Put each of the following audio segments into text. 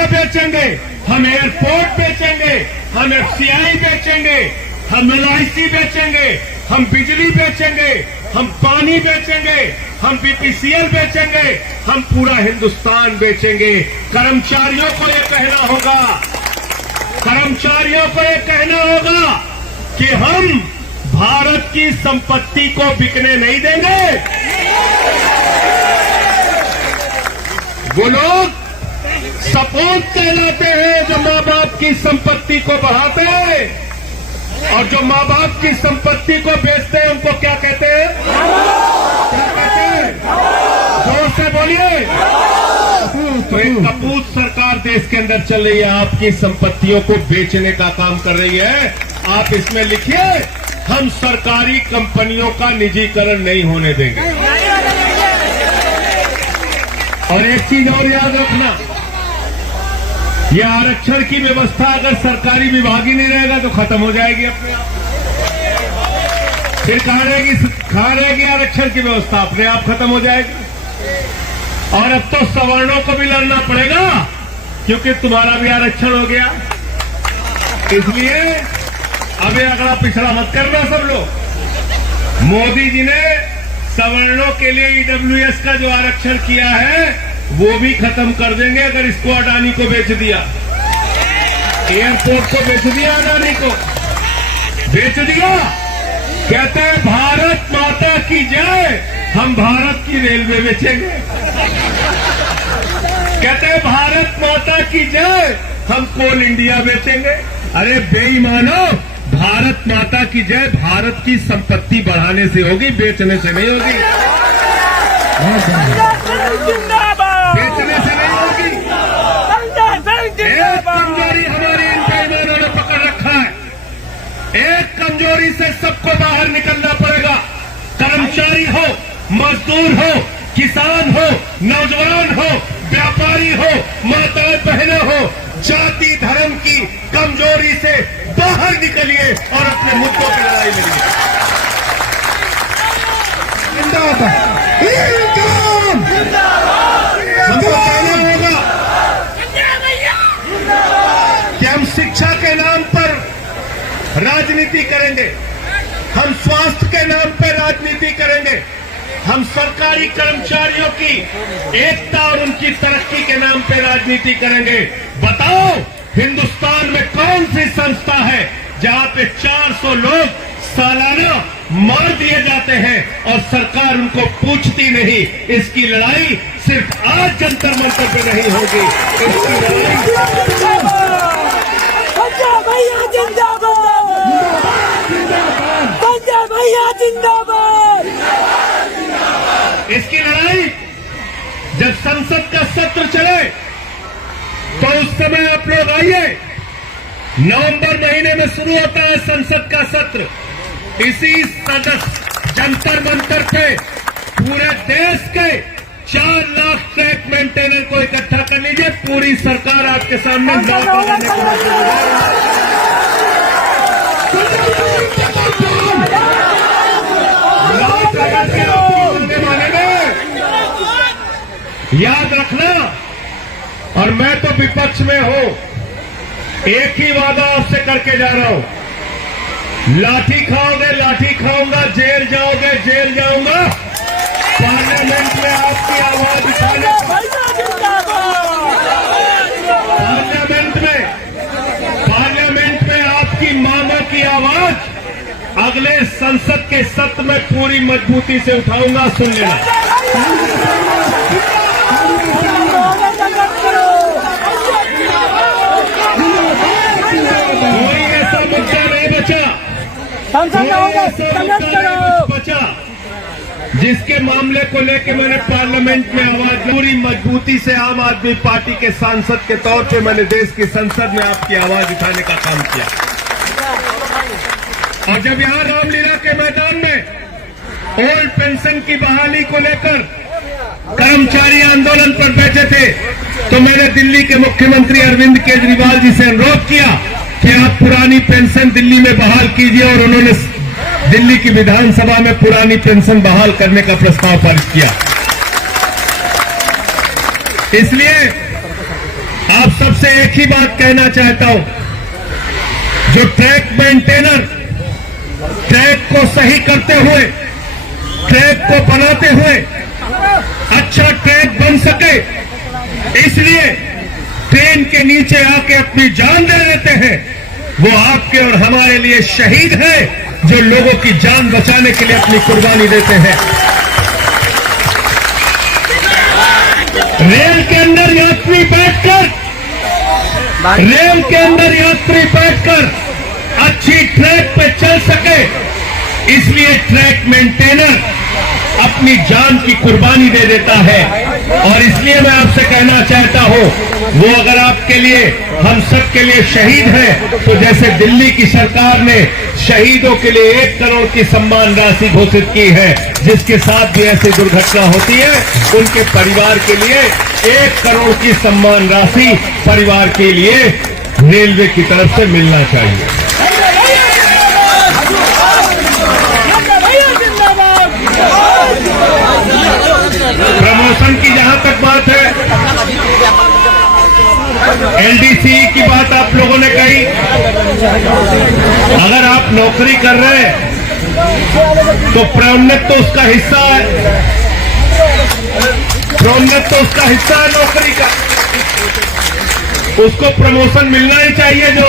Media बेचेंगे, हम airport बेचेंगे, हम एफसीआई बेचेंगे, हम एलआईसी बेचेंगे, हम बिजली बेचेंगे, हम पानी बेचेंगे, हम बीपीसीएल बेचेंगे, हम पूरा हिंदुस्तान बेचेंगे। कर्मचारियों को यह कहना होगा, कर्मचारियों को यह कहना होगा कि हम भारत की संपत्ति को बिकने नहीं देंगे। वो लोग सपूत कहलाते हैं जो माँ बाप की संपत्ति को बढ़ाते हैं, और जो माँ बाप की संपत्ति को बेचते हैं उनको क्या कहते हैं? क्या कहते हैं? जोर से बोलिए। तो एक कपूत सरकार देश के अंदर चल रही है, आपकी संपत्तियों को बेचने का काम कर रही है। आप इसमें लिखिए, हम सरकारी कंपनियों का निजीकरण नहीं होने देंगे। और एक चीज और याद रखना, यह आरक्षण की व्यवस्था अगर सरकारी विभाग ही नहीं रहेगा तो खत्म हो जाएगी अपने आप। फिर कहाँ रहेगी आरक्षण की व्यवस्था? अपने आप खत्म हो जाएगी। और अब तो सवर्णों को भी लड़ना पड़ेगा, क्योंकि तुम्हारा भी आरक्षण हो गया। इसलिए अभी अगला पिछड़ा मत करना सब लोग। मोदी जी ने सवर्णों के लिए ईडब्ल्यूएस का जो आरक्षण किया है वो भी खत्म कर देंगे अगर इसको अडानी को बेच दिया। एयरपोर्ट को बेच दिया, अडानी को बेच दिया। कहते हैं भारत माता की जय, हम भारत की रेलवे बेचेंगे। कहते हैं भारत माता की जय, हम कोल इंडिया बेचेंगे। अरे बेईमानो, भारत माता की जय भारत की संपत्ति बढ़ाने से होगी, बेचने से नहीं होगी। बेचने से नहीं होगी। एक कमजोरी हमारी इन बेईमानों ने पकड़ रखा है। एक कमजोरी से सबको बाहर निकलना पड़ेगा। कर्मचारी हो, मजदूर हो, किसान हो, नौजवान हो, व्यापारी हो, माताएं बहनें हो, जाति धर्म की कमजोरी से बाहर निकलिए और अपने मुद्दों की लड़ाई लड़िए। जिंदाबाद। हमको कहना होगा कि हम शिक्षा के नाम पर राजनीति करेंगे, हम स्वास्थ्य के नाम पर राजनीति करेंगे, हम सरकारी कर्मचारियों की एकता और उनकी तरक्की के नाम पर राजनीति करेंगे। बताओ, हिंदुस्तान में कौन सी संस्था है जहां पे 400 लोग सालाना मार दिए जाते हैं और सरकार उनको पूछती नहीं? इसकी लड़ाई सिर्फ आज जंतर मंतर पे नहीं होगी, इसकी लड़ाई पंजाब भैया जिंदाबाद, पंजाब भैया जिंदाबाद। इसकी लड़ाई जब संसद का सत्र चले तो उस समय आप लोग आइए। नवंबर महीने में शुरू होता है संसद का सत्र। इसी सदस्य जंतर मंतर पे पूरे देश के 4 लाख ट्रैक मेंटेनर को इकट्ठा कर लीजिए। पूरी सरकार आपके सामने लाख याद रखना। और मैं तो विपक्ष में हूं, एक ही वादा आपसे करके जा रहा हूं, लाठी खाओगे लाठी खाऊंगा, जेल जाओगे जेल जाऊंगा। पार्लियामेंट में आपकी आवाज उठाने, पार्लियामेंट में आपकी मांगों की आवाज अगले संसद के सत्र में पूरी मजबूती से उठाऊंगा। सुन लेना, कोई ऐसा मुद्दा नहीं बचा जिसके मामले को लेकर मैंने पार्लियामेंट में आवाज पूरी मजबूती से आम आदमी पार्टी के सांसद के तौर पे मैंने देश की संसद में आपकी आवाज उठाने का काम किया। और जब यहां रामलीला के मैदान में ओल्ड पेंशन की बहाली को लेकर कर्मचारी आंदोलन पर बैठे थे तो मैंने दिल्ली के मुख्यमंत्री अरविंद केजरीवाल जी से अनुरोध किया कि आप पुरानी पेंशन दिल्ली में बहाल कीजिए, और उन्होंने दिल्ली की विधानसभा में पुरानी पेंशन बहाल करने का प्रस्ताव पारित किया। इसलिए आप सबसे एक ही बात कहना चाहता हूं, जो ट्रैक मेंटेनर ट्रैक को सही करते हुए, ट्रैक को बनाते हुए अच्छा ट्रैक बन सके, इसलिए ट्रेन के नीचे आके अपनी जान दे देते हैं, वो आपके और हमारे लिए शहीद हैं, जो लोगों की जान बचाने के लिए अपनी कुर्बानी देते हैं। रेल के अंदर यात्री बैठकर अच्छी ट्रैक पे चल सके, इसलिए ट्रैक मेंटेनर अपनी जान की कुर्बानी दे देता है। और इसलिए मैं आपसे कहना चाहता हूं, वो अगर आपके लिए, हम सब के लिए शहीद हैं, तो जैसे दिल्ली की सरकार ने शहीदों के लिए 1 करोड़ की सम्मान राशि घोषित की है, जिसके साथ भी ऐसी दुर्घटना होती है, उनके परिवार के लिए 1 करोड़ की सम्मान राशि परिवार के लिए रेलवे की तरफ से मिलना चाहिए। प्रमोशन की जहां तक बात है, एलडीसी की बात आप लोगों ने कही, अगर आप नौकरी कर रहे हैं तो प्रोन्नत तो उसका हिस्सा है, नौकरी का, उसको प्रमोशन मिलना ही चाहिए, जो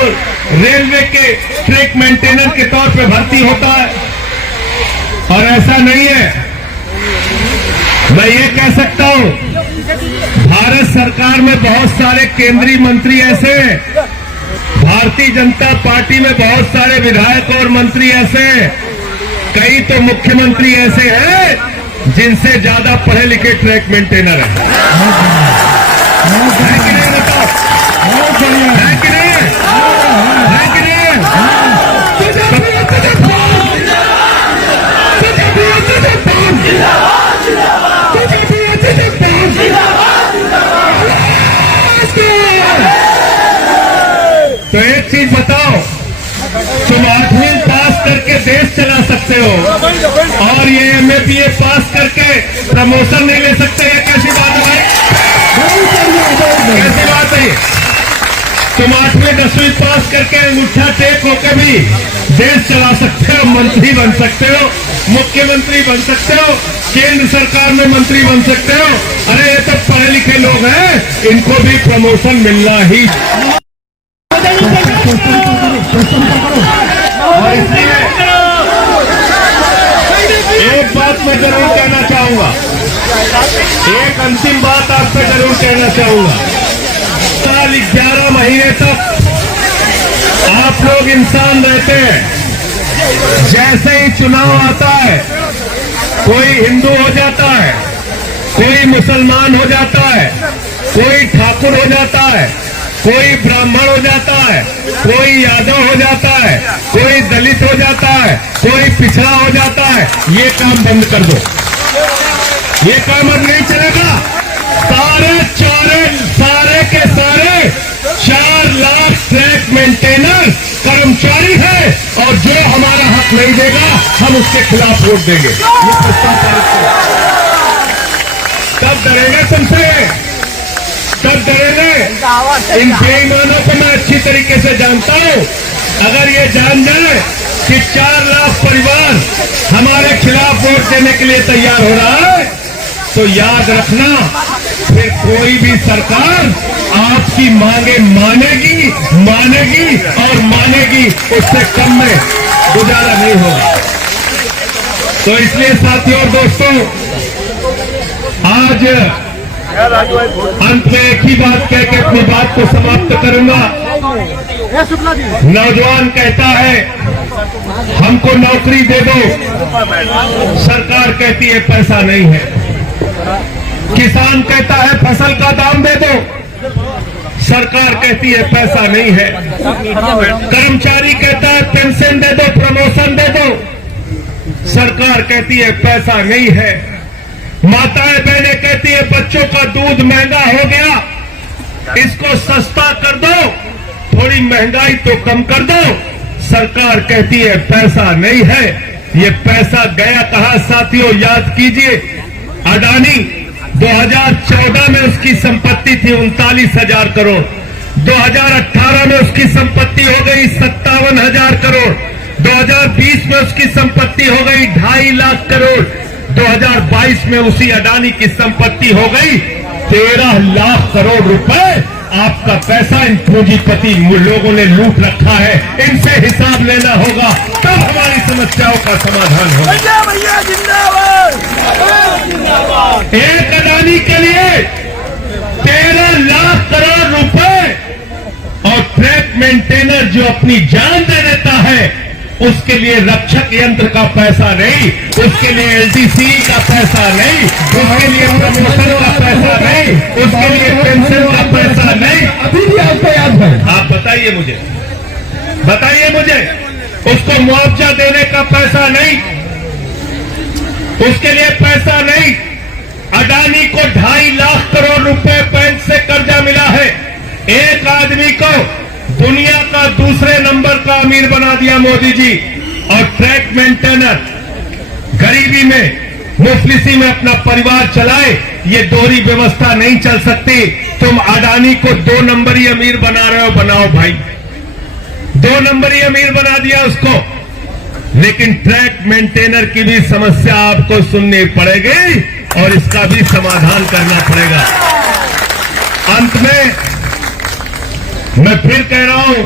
रेलवे के ट्रैक मेंटेनर के तौर पे भर्ती होता है। और ऐसा नहीं है, मैं ये कह सकता हूं, भारत सरकार में बहुत सारे केंद्रीय मंत्री ऐसे हैं, भारतीय जनता पार्टी में बहुत सारे विधायक और मंत्री ऐसे हैं, कई तो मुख्यमंत्री ऐसे हैं जिनसे ज्यादा पढ़े लिखे ट्रैक मेंटेनर हैं। है कि नहीं बताओ? है कि नहीं? है कि नहीं? तो एक चीज बताओ, तुम 8वीं पास करके देश चला सकते हो और ये MA पास करके प्रमोशन नहीं ले सकते, ये कैसी बात है भाई? कैसी बात है? तुम 8वीं 10वीं पास करके अंगूठा टेक होकर भी देश चला सकते हो, मंत्री बन सकते हो, मुख्यमंत्री बन सकते हो, केंद्र सरकार में मंत्री बन सकते हो। अरे ये तो पढ़े लिखे लोग हैं, इनको भी प्रमोशन मिलना ही। और इसलिए एक बात मैं जरूर कहना चाहूंगा, एक अंतिम बात आपसे जरूर कहना चाहूंगा, साल 11 महीने तक आप लोग इंसान रहते हैं, जैसे ही चुनाव आता है कोई हिंदू हो जाता है, कोई मुसलमान हो जाता है, कोई ठाकुर हो जाता है, कोई ब्राह्मण हो जाता है, कोई यादव हो जाता है, कोई दलित हो जाता है, कोई पिछड़ा हो जाता है। ये काम बंद कर दो, ये काम अब नहीं चलेगा। सारे के सारे 4 लाख ट्रैक मेंटेनर कर्मचारी है, और जो हमारा हक नहीं देगा हम उसके खिलाफ वोट देंगे। ये प्रस्ताव पारित करो। तब डरेंगे तुमसे, तब डरेंगे। इन बेईमानों को मैं अच्छी तरीके से जानता हूं। अगर ये जान जाए कि 4 लाख परिवार हमारे खिलाफ वोट देने के लिए तैयार हो रहा है, तो याद रखना, फिर कोई भी सरकार आपकी मांगे मानेगी और मानेगी, उससे कम में गुजारा नहीं होगा। तो इसलिए साथियों और दोस्तों, आज अंत में एक ही बात कह के अपनी बात को समाप्त करूंगा। नौजवान कहता है हमको नौकरी दे दो, सरकार कहती है पैसा नहीं है। किसान कहता है फसल का दाम दे दो, सरकार कहती है पैसा नहीं है। कर्मचारी कहता है पेंशन दे दो, प्रमोशन दे दो, सरकार कहती है पैसा नहीं है। माताएं बहनें कहती है बच्चों का दूध महंगा हो गया, इसको सस्ता कर दो, थोड़ी महंगाई तो कम कर दो, सरकार कहती है पैसा नहीं है। ये पैसा गया कहां साथियों, याद कीजिए। अडानी 2014 में उसकी संपत्ति थी 39,000 करोड़, 2018 में उसकी संपत्ति हो गई 57,000 करोड़, 2020 में उसकी संपत्ति हो गई 2.5 लाख करोड़, 2022 में उसी अडानी की संपत्ति हो गई 13 लाख करोड़ रुपए। आपका पैसा इन पूंजीपति लोगों ने लूट रखा है, इनसे हिसाब लेना होगा, तब हमारी समस्याओं का समाधान होगा। भैया भैया जिंदाबाद, जिंदाबाद। एक अडानी के लिए 13 लाख करोड़ रुपए और ट्रैक मेंटेनर जो अपनी जान दे देता है, उसके लिए रक्षक यंत्र का पैसा नहीं, उसके लिए एलडीसी का पैसा नहीं, उसके लिए प्रमोशन का पैसा नहीं, उसके लिए पेंशन का पैसा नहीं। अभी भी आपको याद है? आप बताइए मुझे, उसको मुआवजा देने का पैसा नहीं, उसके लिए पैसा नहीं। अडानी को 2.5 लाख करोड़ रुपए बैंक से कर्जा मिला है। एक आदमी को दुनिया का दूसरे नंबर का अमीर बना दिया मोदी जी, और ट्रैक मेंटेनर गरीबी में मुफलिसी में अपना परिवार चलाए, ये दोहरी व्यवस्था नहीं चल सकती। तुम अडानी को 2 नंबरी अमीर बना रहे हो, बनाओ भाई, 2 नंबरी अमीर बना दिया उसको, लेकिन ट्रैक मेंटेनर की भी समस्या आपको सुननी पड़ेगी और इसका भी समाधान करना पड़ेगा। अंत में मैं फिर कह रहा हूं,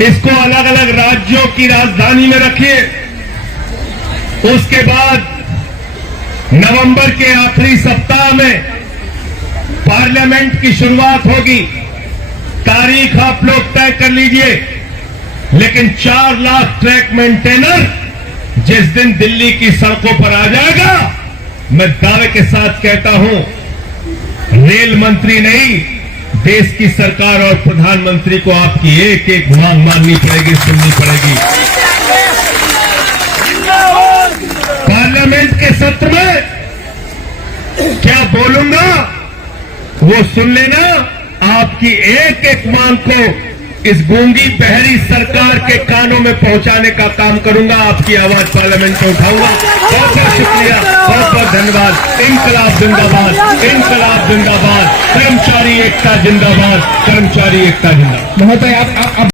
इसको अलग अलग राज्यों की राजधानी में रखिए। उसके बाद नवंबर के आखिरी सप्ताह में पार्लियामेंट की शुरुआत होगी। तारीख आप लोग तय कर लीजिए, लेकिन 4 लाख ट्रैक मेंटेनर जिस दिन दिल्ली की सड़कों पर आ जाएगा, मैं दावे के साथ कहता हूं, रेल मंत्री नहीं, देश की सरकार और प्रधानमंत्री को आपकी एक एक मांग माननी पड़ेगी, सुननी पड़ेगी। पार्लियामेंट के सत्र में क्या बोलूंगा वो सुन लेना। आपकी एक एक मांग को इस गूंगी बहरी सरकार के कानों में पहुंचाने का काम करूंगा। आपकी आवाज पार्लियामेंट में उठाऊंगा। बहुत बहुत शुक्रिया, बहुत बहुत धन्यवाद। इनकलाब जिंदाबाद, इनकलाब जिंदाबाद, कर्मचारी एकता जिंदाबाद, कर्मचारी एकता जिंदाबाद। महोदय आप